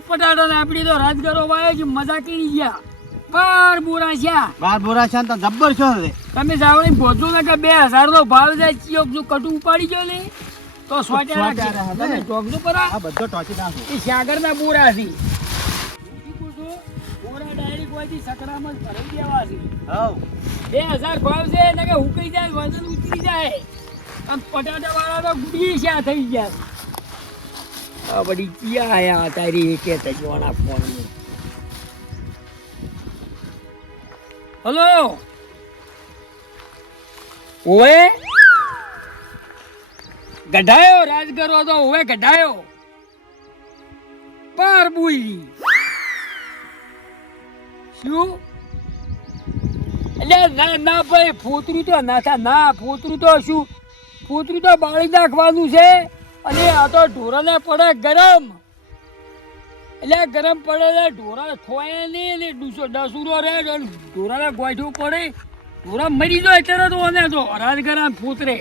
પટાટા આપડી તો રાજગરો વાયો છે મજા કરી ગયા 12 બોરા છે 12 બોરા છે તો જબ્બર છો રે તમે જાવણી ભોજો ને કે 2000 નો ભાવ જાય ચિયો જો કટુ ઉપાડી ગયો ને તો સોટા તમે જોગજો પરા આ બધો ટોચી નાખો એ સાગરના બોરા છે બોરા ડાયરેક્ટ વાથી સકડામાં ભરાઈ દેવા છે હવ 2000 ભાવ છે ને કે હુકાઈ જાય વજન ઉતરી જાય આમ પટાટા વાળા તો ગુડી શા થઈ ગયા આ બડી ક્યાં આયા તારી કે તજવાના ફોન હલો ઓએ ગઢાયો રાજગરો તો ઓએ ગઢાયો પાર બુઈ શું એટલે ના ના ભાઈ ફોતરું તો ના થા ના ફોતરું તો શું ફોતરું તો બાળી નાખવાનું છે અને આ તો ઢોરાને પડે ગરમ એટલે ગરમ પડે એટલે ઢોરા ખોય નહીં એટલે ડસુરો રહે ઢોરાને ગોઠવું પડે ઢોરા મરી જાય ત્યારે તો અને તો રાજગરામ ફૂતરે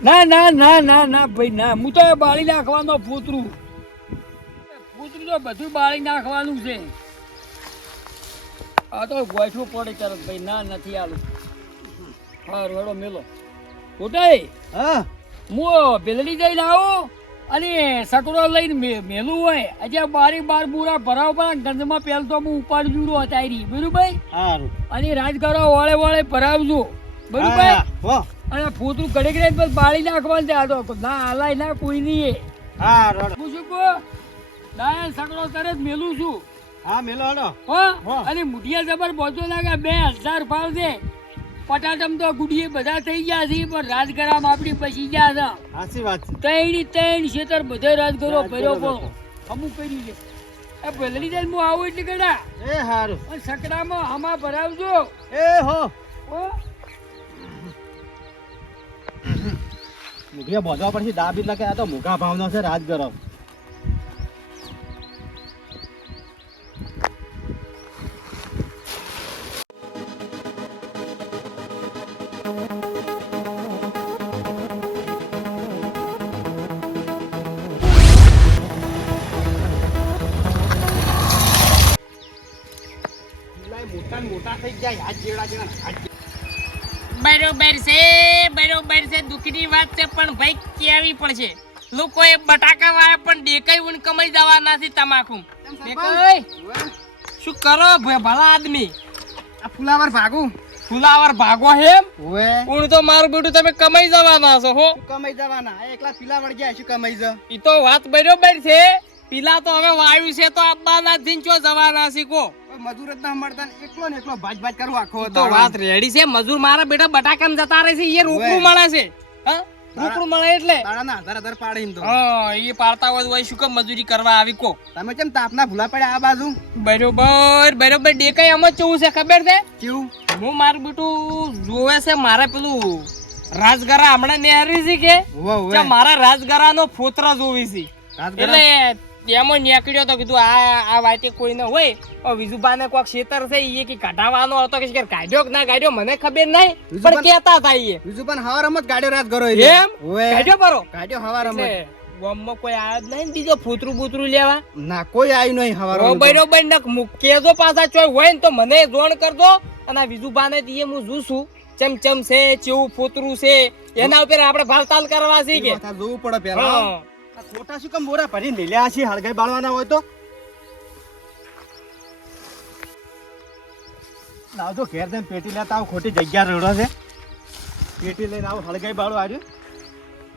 ના ના ના ના ના ભાઈ ના હું તો બાળી નાખવાનો ફૂતરું ફૂતરું તો બધું બાળી નાખવાનું છે આ તો ગોઠવું પડે તરત ભાઈ ના નથી આલું હા રોડો મેલો ખોટાઈ હા હું ભેલડી જઈને આવું અને સકડો લઈને મેલું હોય આજે 12 બુરા ભરાવ પણ ગંજમાં પહેલ તો હું ઉપાડ જુડો તારી બરોબર સારું અને રાજગરો વળે વળે ભરાવજો બરોબર અને ફૂતરું ઘડીક રહે પછી બાળી નાખવાનું ત્યાં તો ના હાલાય ના કોઈ નહીં હા રોડ હું શું કહું ડાયલ સકડો તરત મેલું છું હા મેલો હડો હો અને મુઠિયા જબર બોજો લાગે 2000 ભાવ છે પટાટમ તો ગુડીએ બધા થઈ ગયા છે પણ રાજગરામ આપડી પછી ગયા છે સાચી વાત છે ત્રણ ક્ષેત્ર બધે રાજગરો ભર્યો પડો અમુક કરી છે એ ભલડી જાય હું આવું એટલે ગડા એ સારું અને સકડામાં હમા ભરાવજો એ હો હો મુઠિયા બોધવા પડશે દાબી નાખે આ તો મોટા ભાવનો છે રાજગરમ મોટા થઈ જાય હાથ જેડા જેડા બરોબર છે દુઃખની વાત છે પણ ભાઈ કેવી પડશે લોકોએ બટાકા વાળા પણ દેખાય ઊન કમાઈ જવા નથી તમાકુ દેખાય શું કરો ભલા આદમી આ ફુલાવર ભાગું ફુલાવર ભાગો હેમ ઓએ ઊન તો મારું બેટું તમે કમાઈ જવાના છો હો કમાઈ જવાના એકલા પીલા વળ ગયા શું કમાઈ જ ઈ તો વાત બરોબર છે પીલા તો હવે વાયુ છે તો આબાના દિન ચો જવાના છે કો મજૂર જ ના મળતા એકલો ને એકલો ભાજ કરું આખો તો વાત રેડી છે મજૂર મારા બેટા બટાકામ જતા રહે છે એ રોકડું મળે છે હા રોકડું મળે એટલે તાળાના આધાર પાડે એમ તો હા એ પાડતા હોય શું કામ મજૂરી કરવા આવી કો તમે કેમ તાપના ભૂલા પડ્યા આ બાજુ બરોબર દેખાય આમ જ કેવું છે ખબર છે કેવું હું મારું બેટું જોવે છે મારે પેલું રાજગરા હમણાં નેહરી છે કે મારા રાજગરા નો ફોતરા જોવી છે એટલે એમાં નીકળ્યો તો કીધું આ વાતે કોઈ ન હોય વિજુબા ને કોઈક ખેતર છે એ કે કાઢવાનો હતો કે કાઢ્યો કે ના કાઢ્યો મને ખબર નહીં પણ કેતા હતા એ વિજુબા હવાર રમત ગાડ્યો રાત કરો એમ કાઢ્યો બરો ગાડ્યો હવાર રમત ગામમાં કોઈ આવ્યો જ નહીં બીજો ફૂતરું બૂતરું લેવા ના કોઈ આવ્યું નહીં હવાર બરોબર ને કેજો પાછા ચોય હોય ને તો મને જોણ કરજો અને આ વિજુબા ને એ હું જોશું ચમચમ છે ચેવું ફૂતરું છે એના ઉપર આપણે ભાવતાલ કરવા છે કે જોવું પડે પેલા ખોટા શું કેમ બોરા ભરીને લીલ્યા છે હળગાઈ બાળવાના હોય તો લાવજો ઘેર જઈને પેટી લેતા આવો ખોટી જગ્યા રોડો છે પેટી લઈને આવો હળગાઈ બાળો આવ્યું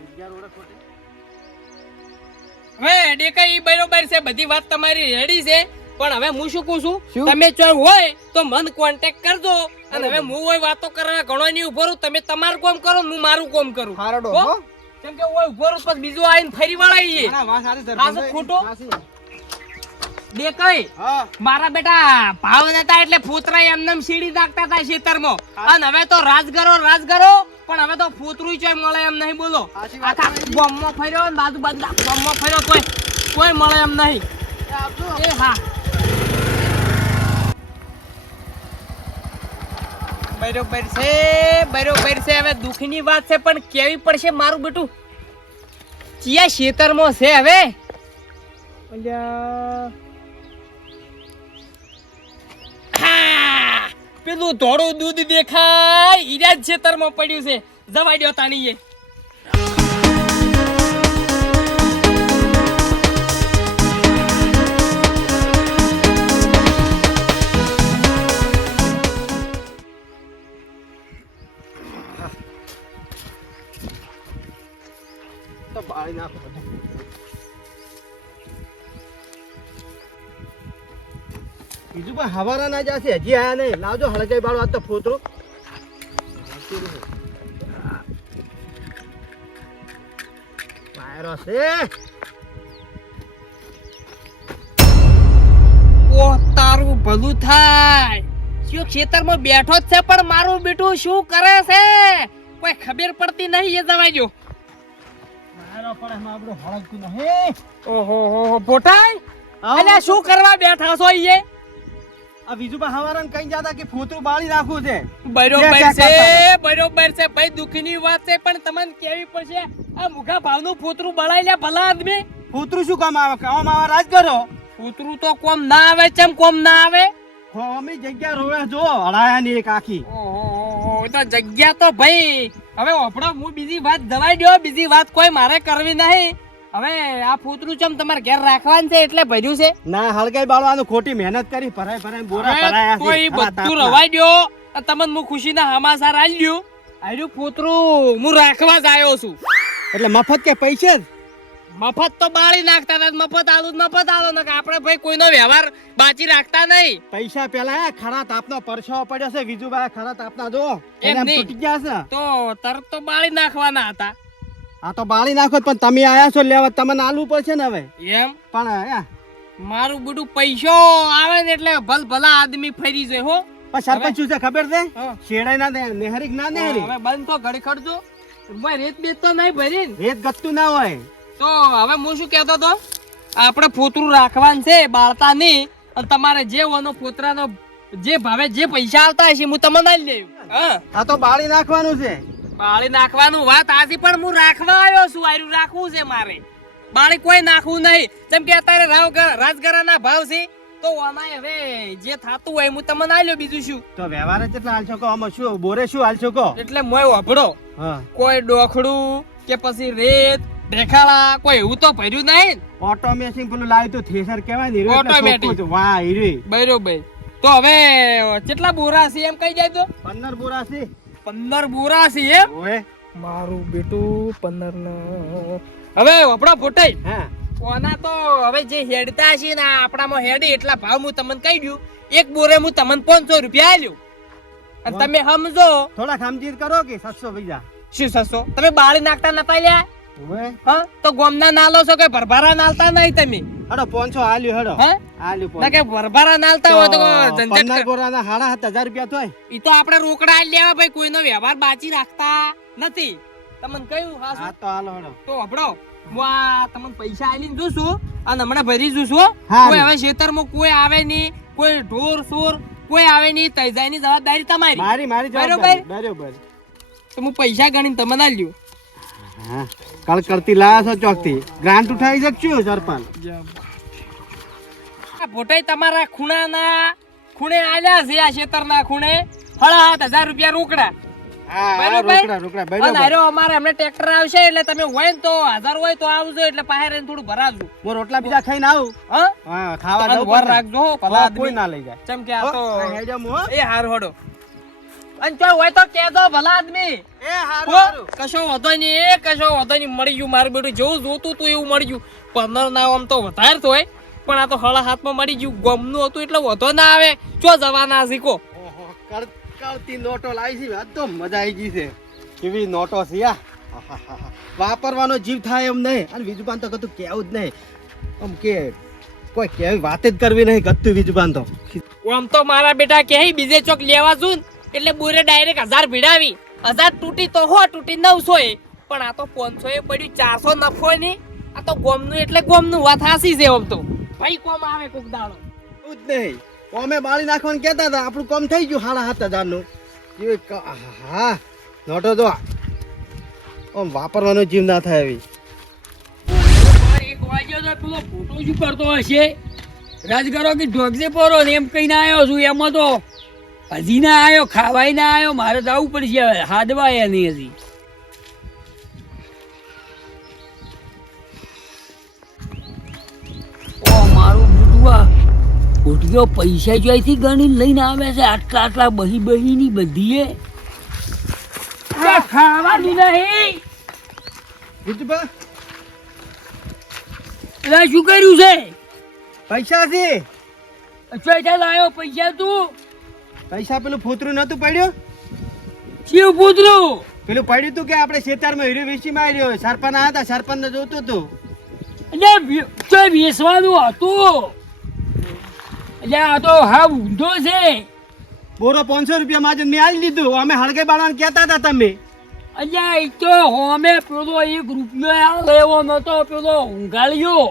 જગ્યા રોડો ખોટી હવે દેખાય બરોબર છે બધી વાત તમારી રેડી છે પણ હવે હું શું કહું છું તમે ચોય હોય તો મને કોન્ટેક્ટ કરજો અને હવે હું હોય વાતો કરવા ઘણો નહીં ઉભો રહું તમે તમારું કામ કરો હું મારું કામ કરું હારડો કેમ કે ઓય ઉભો રહું પછી બીજું આવીને ફરી વળાઈએ આ ખોટો દેખાય મારા બેટા ભાવ નતા એટલે ફૂતરા એમનેમ સીડી નાખતા હતા ખેતરમાં અને હવે તો રાજગરો પણ હવે તો ફૂતરું ચોય મળે એમ નહીં બોલો આખા બોમ્બમાં ફર્યો ને બાજુ બોમ્બમાં ફર્યો કોઈ મળે એમ નહીં એ હા બરોબર છે હવે દુઃખની વાત છે પણ કેવી પડશે મારું બેટું ચિયા ખેતરમાં છે હવે અલ્યા હા, પેલું ધોળું દૂધ દેખાય ઈરા જ ખેતરમાં પડ્યું છે. જવા દ્યો તાણીએ. તો બાળી નાખો બધું. બીજું પણ હવારા ના જશે, હજી આયા નહીં. લાવજો હળગાઈ બાળો આજ તો ફોતરું. વાયરો છે. ઓ તારું ભલું થાય. શું ખેતરમાં બેઠો જ છે પણ મારું બેટું શું કરે છે કોઈ ખબર પડતી નહીં. એ જવા દ્યો. વાયરો પણ એમાં આપણું હળગતું નહીં. ઓહો હો પોટાઈ અલ્યા શું કરવા બેઠા છો ઈએ? આ બીજું પણ હવારા કઈ જતા કે ફોતરું બાળી નાખવું છે. બરોબર છે બરોબર છે ભાઈ, દુઃખની વાત છે પણ તમને કેવી પડશે. આ મુખા ભાવનું ફોતરું બળાઈ લે ભલા આદમી. ફોતરું શું કામ આવે? કામ આવે રાજ કરો. ફોતરું તો કોમ ના આવે. ચમ કોમ ના આવે? હોમી જગ્યા રોવે જો હળાયા ની એક આખી. ઓહો તો જગ્યા તો ભાઈ હવે ઓપડો હું બીજી વાત દવાઈ દો. બીજી વાત કોઈ મારે કરવી નહીં. હવે આ ફોતરું ચમ તમારે ઘેર રાખવાનું છે એટલે ભર્યું છે. ના હળગાઈ બાળવાનું ખોટી મહેનત કરી ભરાય ભરાય બોરા ભરાયા છે. કોઈ બધું રવાઈ દો. તમને હું ખુશીના હમાસાર આલ્યું. આર્યું ફોતરું હું રાખવા જ આવ્યો છું. એટલે મફત કે પૈસે જ? મફત તો બાળી નાખતા હતા. મફત આલું મફત આલો ને આપણે ભાઈ કોઈનો વ્યવહાર બાકી રાખતા નહીં. પૈસા પેલા ખરા તાપનો પરછાવો પડ્યો છે. બીજું બા ખરા તાપના જો એમ એને નહીં. તૂટી ગયા છે. તો તરત તો બાળી નાખવાના હતા. આ તો બાળી નાખો પણ તમે આયા છો લેવા, તમને આલવું પડશે ને હવે. એમ પણ મારું બધું પૈસો આવે ને એટલે ભલ ભલા આદમી ફરી જાય હો. પણ સરપંચ શું છે ખબર છે? હા. શેડાઈ ના નેહરી ના નેહરી. હવે બંધ તો ઘડી ખડજો. ભાઈ રેત બેત તો નહીં ભરી ને. રેત ગત્તું ના હોય. તો હવે હું શું કહેતો તો આપણે ફોતરું રાખવાનું છે બાળતા નહીં. અને તમારે જે વાનો ફોતરાનો જે ભાવે જે પૈસા આવતા હશે હું તમને આલી લેવું. હા આ તો બાળી નાખવાનું છે. બાળી નાખવાનું વાત આજી પણ હું રાખવા આવ્યો છું. આર્યું રાખવું છે મારે. બાળી કોઈ નાખવું નહીં. જેમ કે અત્યારે રાજગરાના ભાવ છે તો આમાં હવે જે થાતું હોય હું તમને આલ્યો. બીજું શું તો વ્યવહાર જ કેટલા હાલશો કહો? આમાં શું બોરે શું હાલશો કહો? એટલે મોય વાપરો. હા કોઈ ડોખડું કે પછી રેત ઢેખાળા કોઈ એવું તો ભર્યું નહીં. ઓટોમેટિક પેલું લાવ્યું તો થેસર કહેવાય ને. Automatic. વાહ હીરી. બરોબર. તો હવે કેટલા બોરા છે એમ કહી જાય તો? 15 બોરા છે. 15 બોરા છે એમ? ઓએ મારું બેટું 15 ના હવે આપણા ફોટાઈ હા કોના તો હવે જે હેડતા છે ને આપણામાં હેડી એટલા ભાવ હું તમને કહી દઉં. એક બોરે હું તમને 500 રૂપિયા આલ્યો. અને તમે સમજો થોડા સમજીત કરો કે 700 પૈસા. શું 600 તમે બાળી નાખતા નતા લ્યા? ઓએ હા તો ગોમના નાલો છો કે ભરભારા નાલતા નહીં તમે? હડો 500 આલ્યું હડો. હા આલ્યું ના કે ભરભારા નાલતા હોય તો ઝંઝટ 15 બોરાના 7,500 રૂપિયા થાય. ઈ તો આપણે રોકડા આલી લેવા ભાઈ. કોઈનો વ્યવહાર બાકી રાખતા નથી. તમને કહ્યું હા હા તો હાલો હડો. તો હબડો હું આ તમને પૈસા આલીને જોશું અને હમણાં ભરી જોશું. હા. કોઈ હવે ખેતરમાં કોઈ આવે નહીં. કોઈ ઢોર સોર કોઈ આવે નહીં. તૈજાની જવાબદારી તમારી. મારી મારી જવાબદારી. બરોબર. તો હું પૈસા ગણીને તમને આલ્યું. હા કળકળતી લાયા છો ચોકથી. ગ્રાન્ટ ઉઠાવી શકશું સરપંચ? આ ફોટાઈ તમારા ખૂણે આલ્યા છે. આ ખેતરના ખૂણે 7,500 રૂપિયા રોકડા. હા બરોબર. રોકડા રોકડા અને બરોબર. હારો અમારે હમણાં ટ્રેક્ટર આવશે એટલે તમે હોય ને તો 1000 હોય તો આવજો એટલે પાસે રહીને થોડું ભરાવજો. હું રોટલા બીજા ખાઈને આવું. હા હા ખાવા અને જવું વર પડશે. રાખજો હો, ભલા હા, આદમી. કોઈ ના લઈ જાય. ચમ કે આ તો હા, હેડો હું, હો. એ હાર હોડો. અને જો હોય તો કહેજો ભલા આદમી. એ હારું હો, હારું. કશો વાંધો નહીં. કશો વાંધો નહીં. મળી ગયું મારું બેટું. જેવું જોતું તું એવું મળી ગયું. 15 ના આમ તો વધારે હોય પણ આ તો હળા હાથમાં મળી ગયું. ગમનું હતું એટલે વધો ના આવે. ચો જવાના શીખો. ઓહો, કળકળતી નોટો લાવી છે. આજ તો મજા આવી ગઈ છે. કેવી નોટો છે આ. આહાહાહા. વાપરવાનો જીવ થાય એમ નહીં. અને બીજું તો કતું કેવું જ નહીં. આમ કે કોઈ કેવી વાત જ કરવી નહીં. ગતું બીજું તો આમ તો મારા બેટા કે બીજે ચોક લેવા જુ એટલે બોરે ડાયરેક્ટ 1000 ભીડાવી. 1000 તૂટી તો હો તૂટી 900 એ પણ આ તો 500 એ પડ્યું. 400 નફો ની. આ તો ગોમનું એટલે ગોમનું વાત હાસી છે. આમ તો ભાઈ કોમ આવે કોક દાડો. જ નહીં. અમે બાળી નાખવાનું કહેતા હતા. આપણું કામ થઈ ગયું 7,500 નું. હા નોટો તો આમ વાપરવાનો જીવ ના થાય એવી. જોવા ગયો તો પેલો ફોટો શું કરતો હશે રાજગરો કે ઢોકજે પરો ને એમ કહીને આવ્યો છું એમાં તો હજી ના આવ્યો ખાવાય ના આવ્યો મારે જવું પડશે હવે હાદવાય નહીં હજી ઓ મારું બુટવા ફૂટજો પૈસા જોઈથી ગણી લઈને આવે છે આટલા આટલા બહી બધી ખાવાનું નહીં વિજુભા એટલે શું કર્યું છે પૈસા છે ચોઈઠા લાયો પૈસા તું પૈસા પેલું ફોતરું નતું પડ્યું શિવ પુત્રું પેલું પડ્યું તું કે આપણે ખેતરમાં હીરો વેચી માર્યો સરપંચ આવ્યા હતા સરપંચ ને જોતું હતું એટલે ચોય વેચવાનું હતું એટલે આ તો હા ઊંધો છે બોરો 500 રૂપિયા માં મેં આલી લીધું અમે હળગે બાળાને કહેતા હતા તમે અલ્યા એ તો હોમે પેલો 1 રૂપિયો લેવો નતો પેલો ઊંઘાળ્યો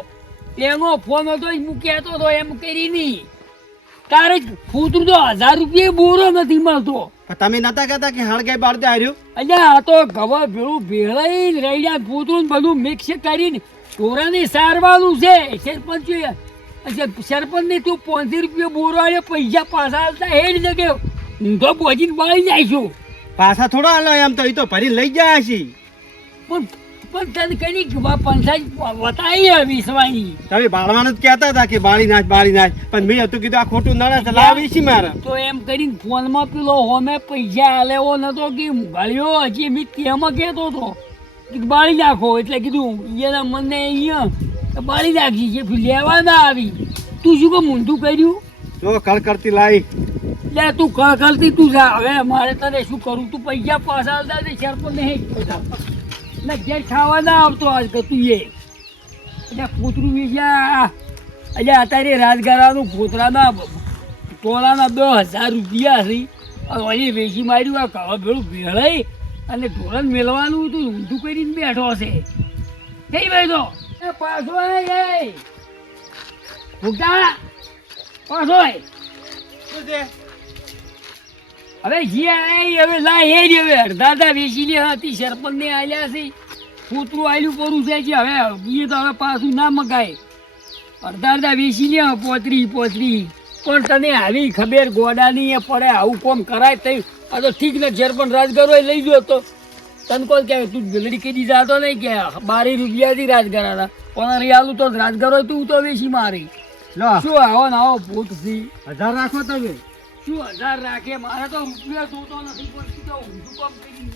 એનો ફોન હતો એ મૂક્યાતો તો એમ કરી નહીં તારે ફૂતરું તો 1000 રૂપિયા બોરો નથી મળતો પણ તમે નતા કહેતા કે હળગે બાળ દે હાર્યું અલ્યા આ તો ગવા ભેળું ભેળાઈ રૈયા ફૂતરું ને બધું મિક્સ કરીને ઢોરાને સારવાનું છે સરપંચ ને તું 500 રૂપિયા બોરો આવ્યો પૈસા પાછા આવતા હેડ ને કે ઊંધો બોજીને બાળી જઈશું પાછા થોડા હાલો એમ તો એ તો ભરી લઈ જાય છે પણ તને કઈ પંચાયત વતાવી વિસવાની તમે બાળવાનું જ કહેતા હતા કે બાળી નાખ પણ મેં હતું કીધું આ ખોટું ના તો લાવી છે મારે તો એમ કરીને ફોનમાં પેલો હોમે પૈસા આલેવો નતો કે ગાળ્યો હજી મેં તેમાં કહેતો હતો કે બાળી નાખો એટલે કીધું એના મને અહીંયા બાળી નાખી છે લેવા ના આવી તું શું કે મૂંધું કર્યું જો કળકળતી લાવી લે તું કળકળતી તું જા હવે મારે તને શું કરું તું પૈસા પાછા આવતા ને સરપંચ ને એટલે ઘેર ખાવા ના આવતો આજ કે તું એટલે કૂતરું વિચાર એટલે અત્યારે રાજગારાનું પોતરાના ટોળાના 10,000 રૂપિયા છે અહીં વેચી માર્યું આ કવા ભેળું ભેળાઈ અને ઢોરણ મેળવાનું તું ઊંધું કરીને બેઠો છે કઈ ભાઈ તો પાછો ભૂગતા પાછો હવે જે હવે લા એ જ હવે અડધા વેચીને હતી સરપંચ ને આલ્યા છે કૂતરું આલ્યું પડું છે હવે એ તો હવે પાછું ના મગાય અડધા વેચીને પોતરી પણ તને આવી ખબર ગોડાની એ પડે આવું કોમ કરાય થઈ આ તો ઠીક ને સરપંચ રાજગરો લઈ ગયો તો તને કોણ કે તું ગલડી કીધી જાતો નહીં કે 12 રૂપિયાથી રાજગરાના પણ રિયાલું તો રાજગરો તું તો વેચી મારી શું આવો ને આવો ભૂત થી 1000 રાખો તમે શું 1000 રાખે મારે તો રૂપિયા જોતો નથી પણ તું તો ઊંધું કામ કરી